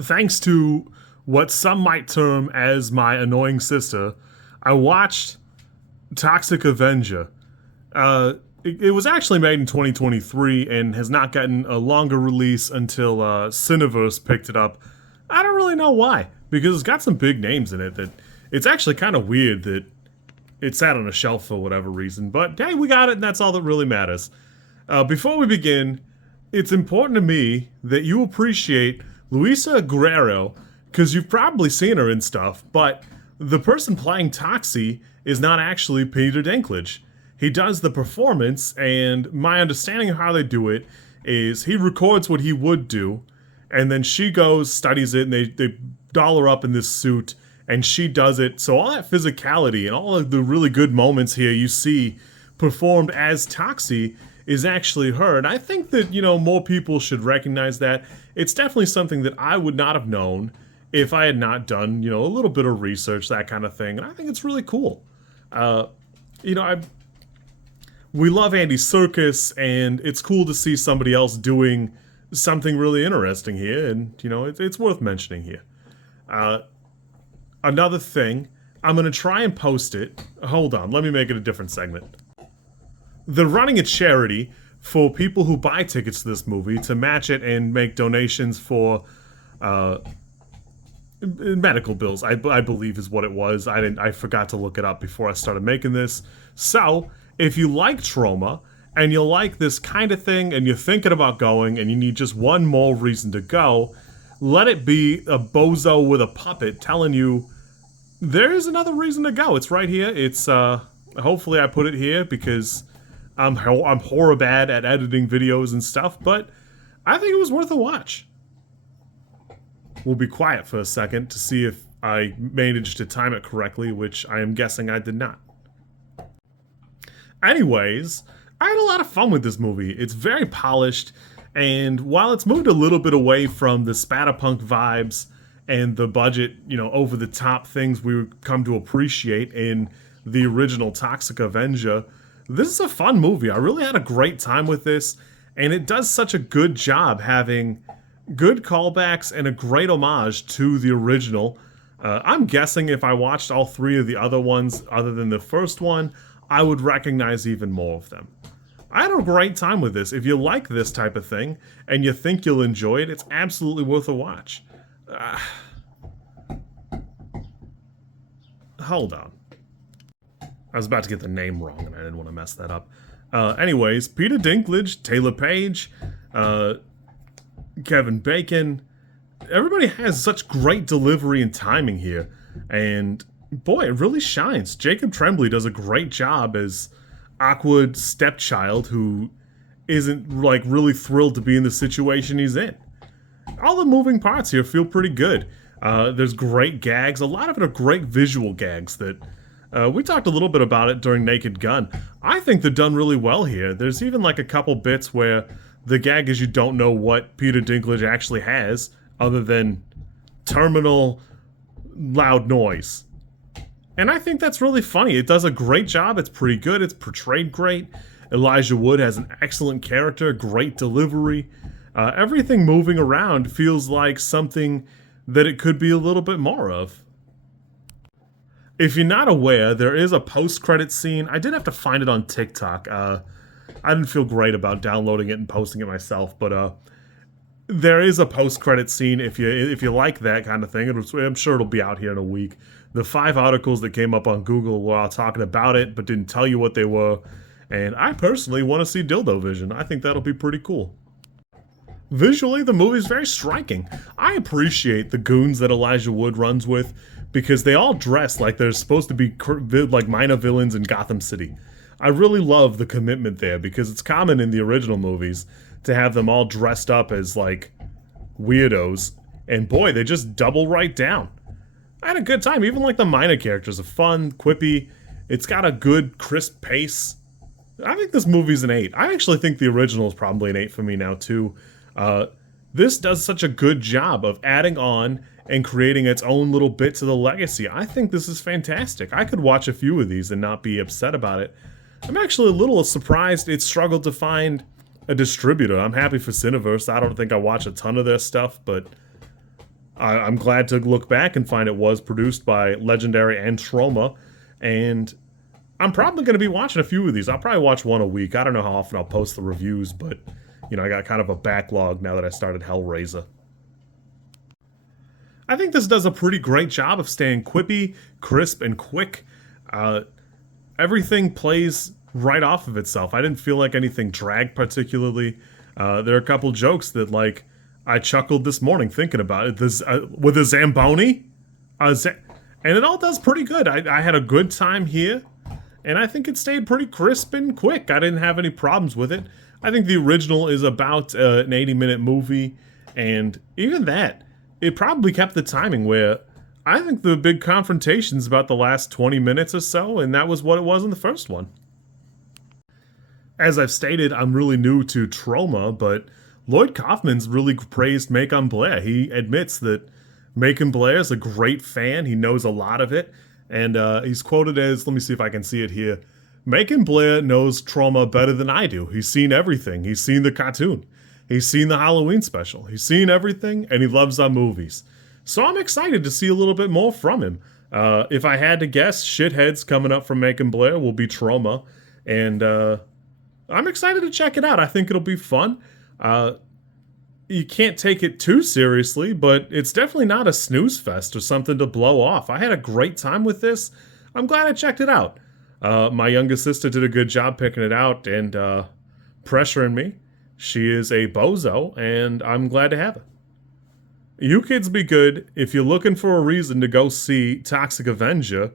thanks to what some might term as my annoying sister, I watched Toxic Avenger. It was actually made in 2023 and has not gotten a longer release until Cineverse picked it up. I don't really know why, because it's got some big names in it that it's actually kind of weird that it sat on a shelf for whatever reason. But hey, we got it, and that's all that really matters. Before we begin, it's important to me that you appreciate Luisa Guerreiro, because you've probably seen her in stuff, but the person playing Toxie is not actually Peter Dinklage. He does the performance, and my understanding of how they do it is he records what he would do, and then she goes, studies it, and they doll her up in this suit, and she does it. So all that physicality and all of the really good moments here you see performed as Toxie is actually her. And I think that, more people should recognize that. It's definitely something that I would not have known if I had not done, a little bit of research, that kind of thing. And I think it's really cool. We love Andy Serkis, and it's cool to see somebody else doing something really interesting here, and, it's worth mentioning here. Another thing, I'm going to try and post it. Hold on, let me make it a different segment. They're running a charity for people who buy tickets to this movie to match it and make donations for medical bills, I believe is what it was. I forgot to look it up before I started making this. So, if you like trauma, and you like this kind of thing, and you're thinking about going, and you need just one more reason to go, let it be a bozo with a puppet telling you there's another reason to go. It's right here. It's, hopefully I put it here, because I'm horror bad at editing videos and stuff, but I think it was worth a watch. We'll be quiet for a second to see if I managed to time it correctly, which I am guessing I did not. Anyways, I had a lot of fun with this movie. It's very polished, and while it's moved a little bit away from the spatterpunk vibes and the budget, over-the-top things we would come to appreciate in the original Toxic Avenger, this is a fun movie. I really had a great time with this, and it does such a good job having good callbacks and a great homage to the original. I'm guessing if I watched all three of the other ones other than the first one, I would recognize even more of them. I had a great time with this. If you like this type of thing and you think you'll enjoy it, it's absolutely worth a watch. Hold on. I was about to get the name wrong and I didn't want to mess that up. Anyways, Peter Dinklage, Taylour Paige, Kevin Bacon. Everybody has such great delivery and timing here. And boy, it really shines. Jacob Tremblay does a great job as awkward stepchild who isn't really thrilled to be in the situation he's in. All the moving parts here feel pretty good. There's great gags. A lot of it are great visual gags that we talked a little bit about it during Naked Gun. I think they're done really well here. There's even a couple bits where the gag is you don't know what Peter Dinklage actually has other than terminal loud noise. And I think that's really funny. It does a great job. It's pretty good. It's portrayed great. Elijah Wood has an excellent character, great delivery. Everything moving around feels like something that it could be a little bit more of. If you're not aware, there is a post-credit scene. I did have to find it on TikTok. I didn't feel great about downloading it and posting it myself, but there is a post-credit scene if you like that kind of thing. I'm sure it'll be out here in a week. The 5 articles that came up on Google were all talking about it, but didn't tell you what they were. And I personally want to see Dildo Vision. I think that'll be pretty cool. Visually, the movie's very striking. I appreciate the goons that Elijah Wood runs with, because they all dress like they're supposed to be minor villains in Gotham City. I really love the commitment there, because it's common in the original movies to have them all dressed up as weirdos, and boy, they just double right down. I had a good time. Even the minor characters are fun, quippy. It's got a good, crisp pace. I think this movie's an 8. I actually think the original is probably an 8 for me now, too. This does such a good job of adding on and creating its own little bit to the legacy. I think this is fantastic. I could watch a few of these and not be upset about it. I'm actually a little surprised it struggled to find a distributor. I'm happy for Cineverse. I don't think I watch a ton of their stuff, but I'm glad to look back and find it was produced by Legendary and Troma, and I'm probably going to be watching a few of these. I'll probably watch one a week. I don't know how often I'll post the reviews, but I got kind of a backlog now that I started Hellraiser. I think this does a pretty great job of staying quippy, crisp, and quick. Uh, Everything plays right off of itself. I didn't feel like anything dragged particularly. There are a couple jokes that, like, I chuckled this morning thinking about it. This with a Zamboni, and it all does pretty good. I had a good time here, and I think it stayed pretty crisp and quick. I didn't have any problems with it. I think the original is about an 80-minute movie, and even that, it probably kept the timing where I think the big confrontation's about the last 20 minutes or so, and that was what it was in the first one. As I've stated, I'm really new to Troma, but Lloyd Kaufman's really praised Macon Blair. He admits that Macon Blair is a great fan. He knows a lot of it, and he's quoted as, let me see if I can see it here, Macon Blair knows Troma better than I do. He's seen everything. He's seen the cartoon. He's seen the Halloween special. He's seen everything, and he loves our movies. So I'm excited to see a little bit more from him. If I had to guess, Shitheads coming up from Macon Blair will be Troma, and I'm excited to check it out. I think it'll be fun. You can't take it too seriously, but it's definitely not a snooze fest or something to blow off. I had a great time with this. I'm glad I checked it out. My youngest sister did a good job picking it out and pressuring me. She is a bozo, and I'm glad to have her. You kids be good. If you're looking for a reason to go see Toxic Avenger,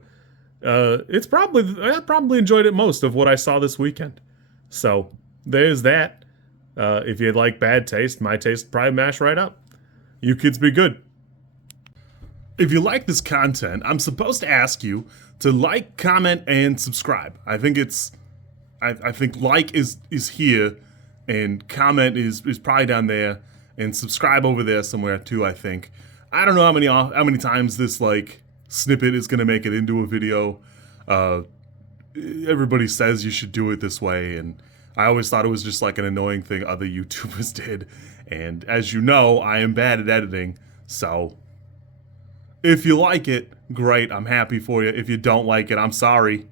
I probably enjoyed it most of what I saw this weekend. So there's that. If you like bad taste, my taste probably mash right up. You kids be good. If you like this content, I'm supposed to ask you to like, comment, and subscribe. I think like is here, and comment is probably down there, and subscribe over there somewhere too. I think. I don't know how many times this like snippet is gonna make it into a video. Everybody says you should do it this way, and I always thought it was just like an annoying thing other YouTubers did. And as you know, I am bad at editing, so if you like it, great, I'm happy for you. If you don't like it, I'm sorry.